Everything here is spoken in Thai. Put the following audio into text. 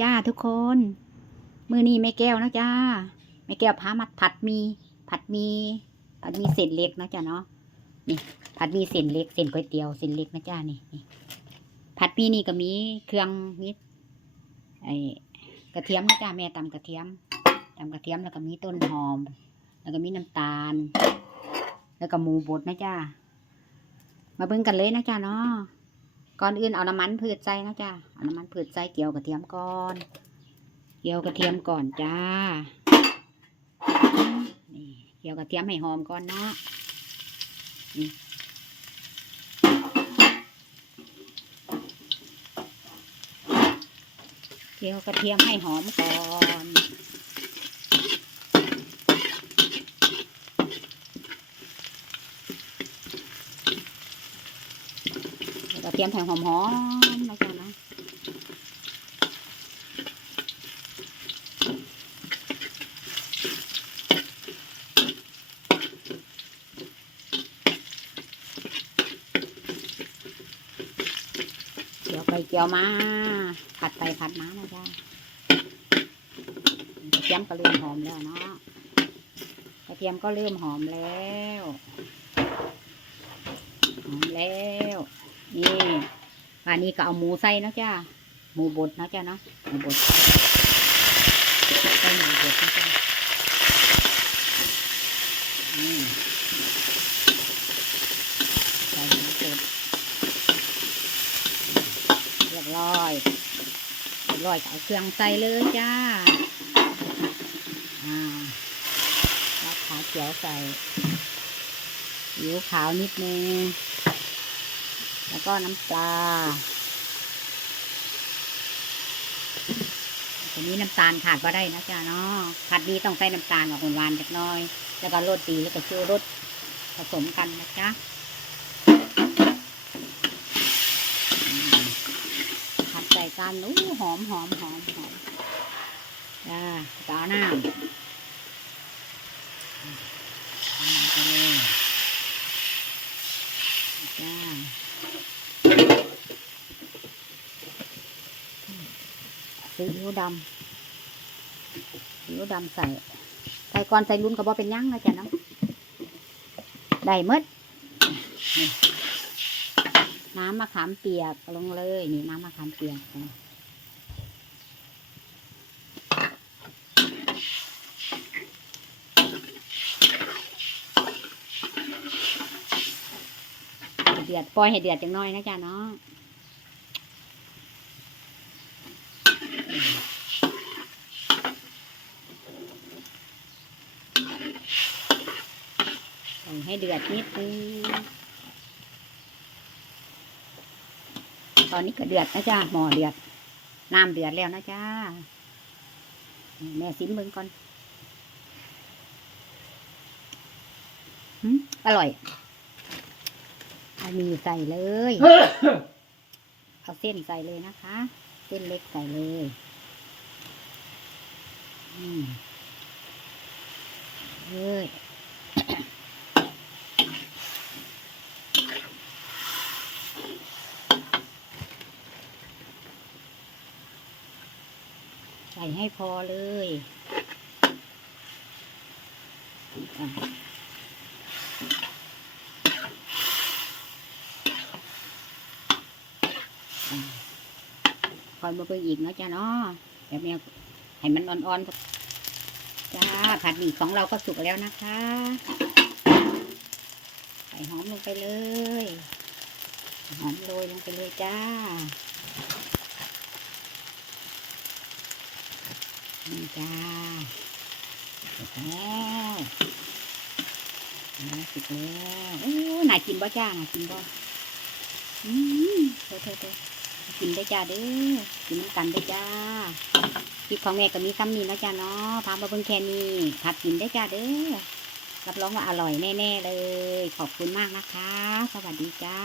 จ้าทุกคน มือนี้แม่แก้วนะจ้าแม่แก้วพามาผัดมีผัดมีผัดมีเส้นเล็กนะจ้าเนาะนี่ผัดมีเส้นเล็กเส้นก๋วยเตี๋ยวเส้นเล็กนะจ้านี่นี่ผัดมีนี่ก็มีเครื่องมีไอกระเทียมนะจ้าแม่ตำกระเทียมตำกระเทียมแล้วก็มีต้นหอม แล้วก็มีน้ำตาล แล้วก็หมูบดนะจ้ามาเบิ่งกันเลยนะจ้าเนาะ ก่อนอื่นเอาน้ำมันพืชใส่นะจ้าเอาน้ำมันพืชใส่เกี่ยวกระเทียมก่อน เกี่ยวกระเทียมก่อนจ้านี่เกี่ยวกระเทียมให้หอมก่อนนะนี่เกี่ยวกระเทียมให้หอมก่อน กระ เทียมให้หอมๆนะจ๊ะนะเกี่ยวไปเกี่ยวมา ผัดไปผัดมานะจ๊ะกระเทียมก็เริ่มหอมแล้วเนาะกระเทียมก็เริ่มหอมแล้ว หอมแล้ว นี่ป่านนี้ก็เอาหมูใส่นะจ้าหมูบดนะจ้าเนาะหมูบดใส่หมูบดนะจ้านี่ใส่หมูบดเรียบร้อยเรียบร้อยเอาเครื่องใส่เลยจ้าอ่าแล้วขาเขียวใส่ผิวขาวนิดนึง ก็น้ำปลาทีนี้น้ำตาลขาดก็ได้นะจ๊ะเนาะผัดดีต้องใส่น้ำตาลกับหวานๆจักน้อย แล้วก็รสดีแล้วก็ชูรสผสมกันนะจ๊ะผัดใส่กันอู้หอมหอมหอมหอมจ้าต่อาน้าน้ำไปเลยจ้า ซีอิ๊วดำซีอิ๊วดำใส่ ใส่ก่อนใส่ลุ้นก็บ่เป็นยังนะจ๊ะเนาะได้หมดน้ำมะขามเปียกลงเลยนี่น้ำมะขามเปียกเดือดปล่อยให้เดือดจังน้อยนะจ๊ะเนาะ ใส่ให้เดือดนิดนึงตอนนี้ก็เดือดนะจ้าหม้อเดือดน้ำเดือดแล้วนะจ้าแม่ซิมมึงก่อนหืมอร่อยเอามีใส่เลย เอาเส้นใส่เลยนะคะ เส้นเล็กใส่เลยอืม เลยใส่ให้พอเลย คอยมาเพิ่งอีกเนาะจ้าเนาะแบบนี้ ให้มันอ่อนๆจ้าผัดหมี่ของเราก็สุกแล้วนะคะใส่หอมลงไปเลย หอมโรยลงไปเลยจ้านี่จ้าเสร็จแล้วสร็จแล้วโอ้น่ากินบ่จ้าน่ากินบ่อืมเถอะเถอเถอ กินได้จ้าเด้อกินน้ำกันได้จ้าคลิปของแม่ก็มีซ้ำนี้นะจ้าเนาะพามาเบิ่งแค่นี้ผัดกินได้จ้าเด้อรับรองว่าอร่อยแน่ ๆ เลย ขอบคุณมากนะคะ สวัสดีจ้า